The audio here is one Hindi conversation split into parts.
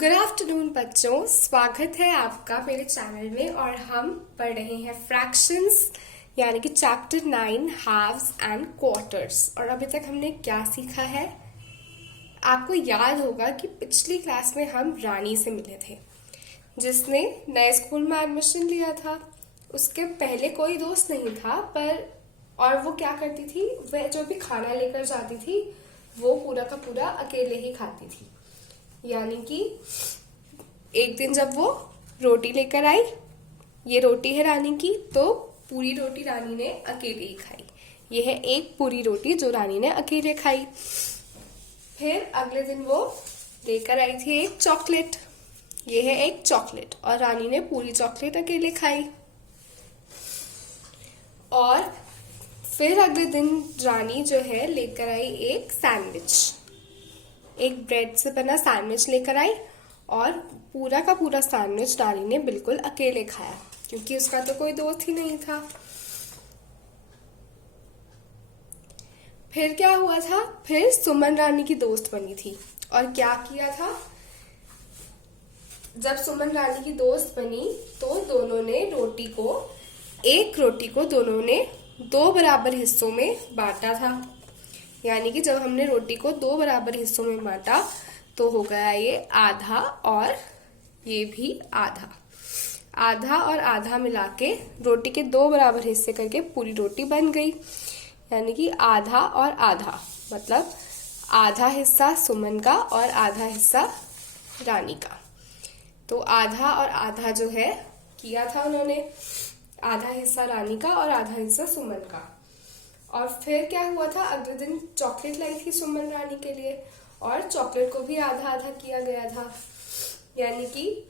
गुड आफ्टरनून बच्चों, स्वागत है आपका मेरे चैनल में। और हम पढ़ रहे हैं फ्रैक्शंस यानी कि चैप्टर 9 हाफ्स एंड क्वार्टर्स। और अभी तक हमने क्या सीखा है? आपको याद होगा कि पिछली क्लास में हम रानी से मिले थे जिसने नए स्कूल में एडमिशन लिया था। उसके पहले कोई दोस्त नहीं था, और वो क्या करती थी, वह जो भी खाना लेकर जाती थी वो पूरा का पूरा अकेले ही खाती थी। यानी कि एक दिन जब वो रोटी लेकर आई, ये रोटी है रानी की, तो पूरी रोटी रानी ने अकेले ही खाई। ये है एक पूरी रोटी जो रानी ने अकेले खाई। फिर अगले दिन वो लेकर आई थी एक चॉकलेट। ये है एक चॉकलेट और रानी ने पूरी चॉकलेट अकेले खाई। और फिर अगले दिन रानी जो है लेकर आई एक सैंडविच, एक ब्रेड से बना सैंडविच लेकर आई और पूरा का पूरा सैंडविच रानी ने बिल्कुल अकेले खाया क्योंकि उसका तो कोई दोस्त ही नहीं था। फिर क्या हुआ था? फिर सुमन रानी की दोस्त बनी थी और क्या किया था? जब सुमन रानी की दोस्त बनी तो दोनों ने एक रोटी को दोनों ने 2 बराबर हिस्सों में बांटा था। यानी कि जब हमने रोटी को 2 बराबर हिस्सों में बांटा तो हो गया ये आधा और ये भी आधा। आधा और आधा मिला के रोटी के 2 बराबर हिस्से करके पूरी रोटी बन गई। यानी कि आधा और आधा मतलब आधा हिस्सा सुमन का और आधा हिस्सा रानी का। तो आधा और आधा जो है किया था उन्होंने, आधा हिस्सा रानी का और आधा हिस्सा सुमन का। और फिर क्या हुआ था? अगले दिन चॉकलेट लाई थी सुमन रानी के लिए और चॉकलेट को भी आधा आधा किया गया था। यानी कि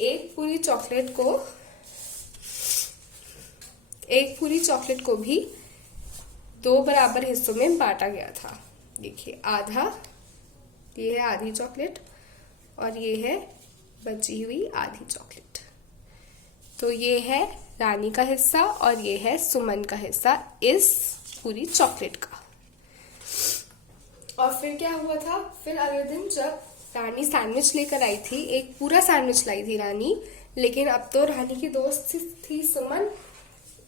एक पूरी चॉकलेट को भी 2 बराबर हिस्सों में बांटा गया था। देखिए आधा, ये है आधी चॉकलेट और ये है बची हुई आधी चॉकलेट। तो ये है रानी का हिस्सा और ये है सुमन का हिस्सा इस पूरी चॉकलेट का। और फिर क्या हुआ था? फिर अगले दिन जब रानी सैंडविच लेकर आई थी, एक पूरा सैंडविच लाई थी रानी, लेकिन अब तो रानी की दोस्त थी सुमन,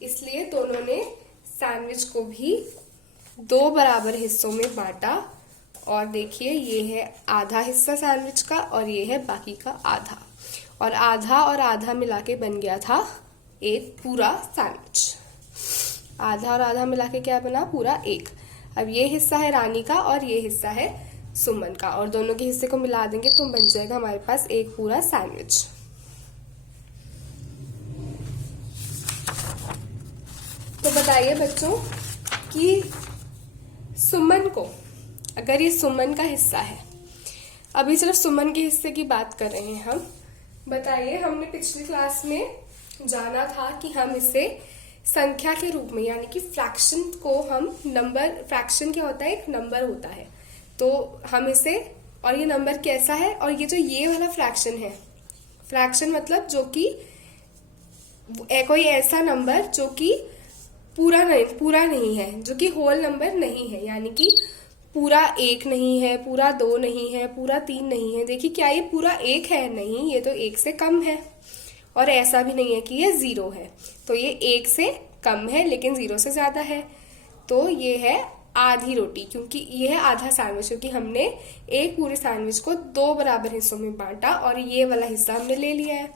इसलिए दोनों ने सैंडविच को भी 2 बराबर हिस्सों में बांटा। और देखिए ये है आधा हिस्सा सैंडविच का और ये है बाकी का आधा, और आधा मिला के बन गया था एक पूरा सैंडविच। आधा और आधा मिला के क्या बना? पूरा एक। अब ये हिस्सा है रानी का और ये हिस्सा है सुमन का, और दोनों के हिस्से को मिला देंगे तो बन जाएगा हमारे पास एक पूरा सैंडविच। तो बताइए बच्चों कि सुमन को, अगर ये सुमन का हिस्सा है, अभी सिर्फ सुमन के हिस्से की बात कर रहे हैं हम, बताइए हमने पिछली क्लास में जाना था कि हम इसे संख्या के रूप में, यानी कि फ्रैक्शन को हम फ्रैक्शन क्या होता है? एक नंबर होता है, तो हम इसे, और ये नंबर कैसा है? और ये वाला फ्रैक्शन है, फ्रैक्शन मतलब जो कि कोई ऐसा नंबर जो कि पूरा नहीं है, जो कि होल नंबर नहीं है, यानी कि पूरा 1 नहीं है, पूरा 2 नहीं है, पूरा 3 नहीं है। देखिए क्या ये पूरा 1 है? नहीं, ये तो 1 से कम है। और ऐसा भी नहीं है कि ये 0 है, तो ये 1 से कम है लेकिन 0 से ज्यादा है। तो ये है आधी रोटी, क्योंकि ये है आधा सैंडविच, क्योंकि हमने एक पूरे सैंडविच को 2 बराबर हिस्सों में बांटा और ये वाला हिस्सा हमने ले लिया है।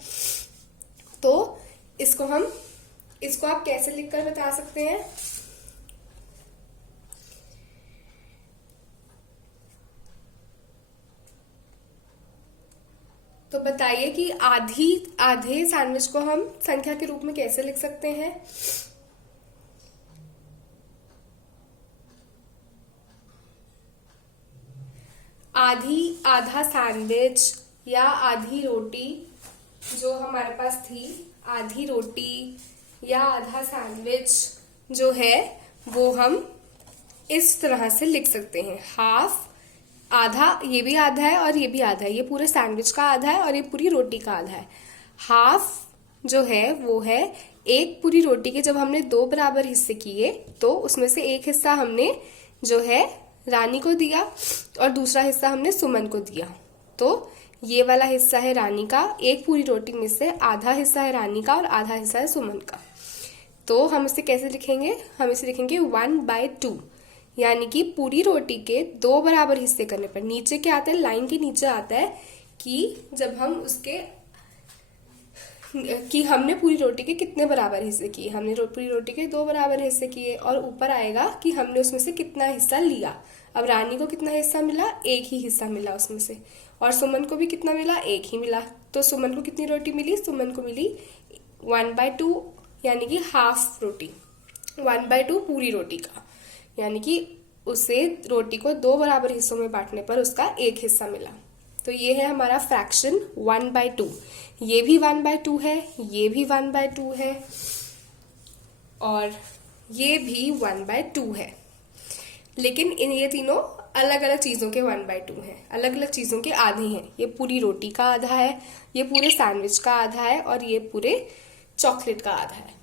तो इसको आप कैसे लिखकर बता सकते हैं? तो बताइए कि आधे सैंडविच को हम संख्या के रूप में कैसे लिख सकते हैं? आधा सैंडविच या आधी रोटी जो हमारे पास थी, आधी रोटी या आधा सैंडविच जो है वो हम इस तरह से लिख सकते हैं। हाफ, आधा, ये भी आधा है और ये भी आधा है, ये पूरे सैंडविच का आधा है और ये पूरी रोटी का आधा है। हाफ जो है वो है एक पूरी रोटी के जब हमने 2 बराबर हिस्से किए तो उसमें से एक हिस्सा हमने जो है रानी को दिया और दूसरा हिस्सा हमने सुमन को दिया। तो ये वाला हिस्सा है रानी का, एक पूरी रोटी में से आधा हिस्सा है रानी का और आधा हिस्सा है सुमन का। तो हम इसे कैसे लिखेंगे, हम इसे लिखेंगे 1/2, यानी कि पूरी रोटी के 2 बराबर हिस्से करने पर, नीचे क्या आता है, लाइन के नीचे आता है कि जब हम उसके कि हमने पूरी रोटी के कितने बराबर हिस्से किए, हमने पूरी रोटी के 2 बराबर हिस्से किए, और ऊपर आएगा कि हमने उसमें से कितना हिस्सा लिया। अब रानी को कितना हिस्सा मिला, एक ही हिस्सा मिला उसमें से, और सुमन को भी कितना मिला, एक ही मिला। तो सुमन को कितनी रोटी मिली, सुमन को मिली 1/2, यानी कि हाफ रोटी, 1/2 पूरी रोटी का, यानी कि उसे रोटी को 2 बराबर हिस्सों में बांटने पर उसका एक हिस्सा मिला। तो ये है हमारा फ्रैक्शन 1/2। ये भी 1/2 है, ये भी 1/2 है, और ये भी 1/2 है, लेकिन ये तीनों अलग अलग चीजों के 1/2 हैं, अलग अलग चीजों के आधे हैं। ये पूरी रोटी का आधा है, ये पूरे सैंडविच का आधा है, और ये पूरे चॉकलेट का आधा है।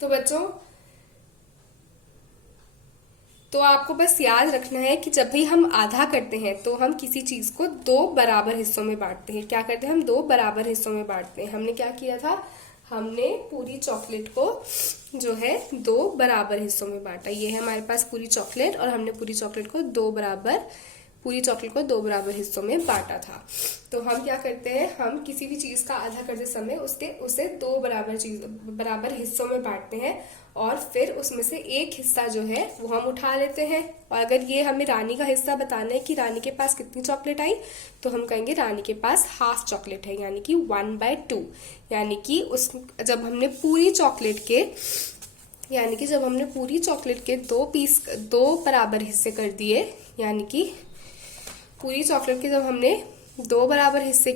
तो बच्चों, तो आपको बस याद रखना है कि जब भी हम आधा करते हैं तो हम किसी चीज को 2 बराबर हिस्सों में बांटते हैं। क्या करते हैं, हम 2 बराबर हिस्सों में बांटते हैं। हमने क्या किया था, हमने पूरी चॉकलेट को जो है 2 बराबर हिस्सों में बांटा। ये है हमारे पास पूरी चॉकलेट, और हमने पूरी चॉकलेट को 2 बराबर हिस्सों में बांटा था। तो हम क्या करते हैं, हम किसी भी चीज का आधा करते समय उसे 2 बराबर हिस्सों में बांटते हैं, और फिर उसमें से एक हिस्सा जो है वो हम उठा लेते हैं। और अगर ये हमें रानी का हिस्सा बताना है कि रानी के पास कितनी चॉकलेट आई, तो हम कहेंगे रानी के पास हाफ चॉकलेट है, यानी कि 1/2, यानी कि जब हमने पूरी चॉकलेट के 2 बराबर हिस्से कर दिए, यानी कि पूरी चॉकलेट के जब हमने 2 बराबर हिस्से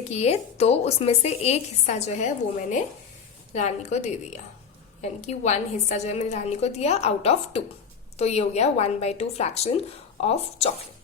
किए, तो उसमें से एक हिस्सा जो है वो मैंने रानी को दे दिया, यानी कि 1 हिस्सा जो है मैंने रानी को दिया आउट ऑफ 2। तो ये हो गया 1/2 फ्रैक्शन ऑफ चॉकलेट।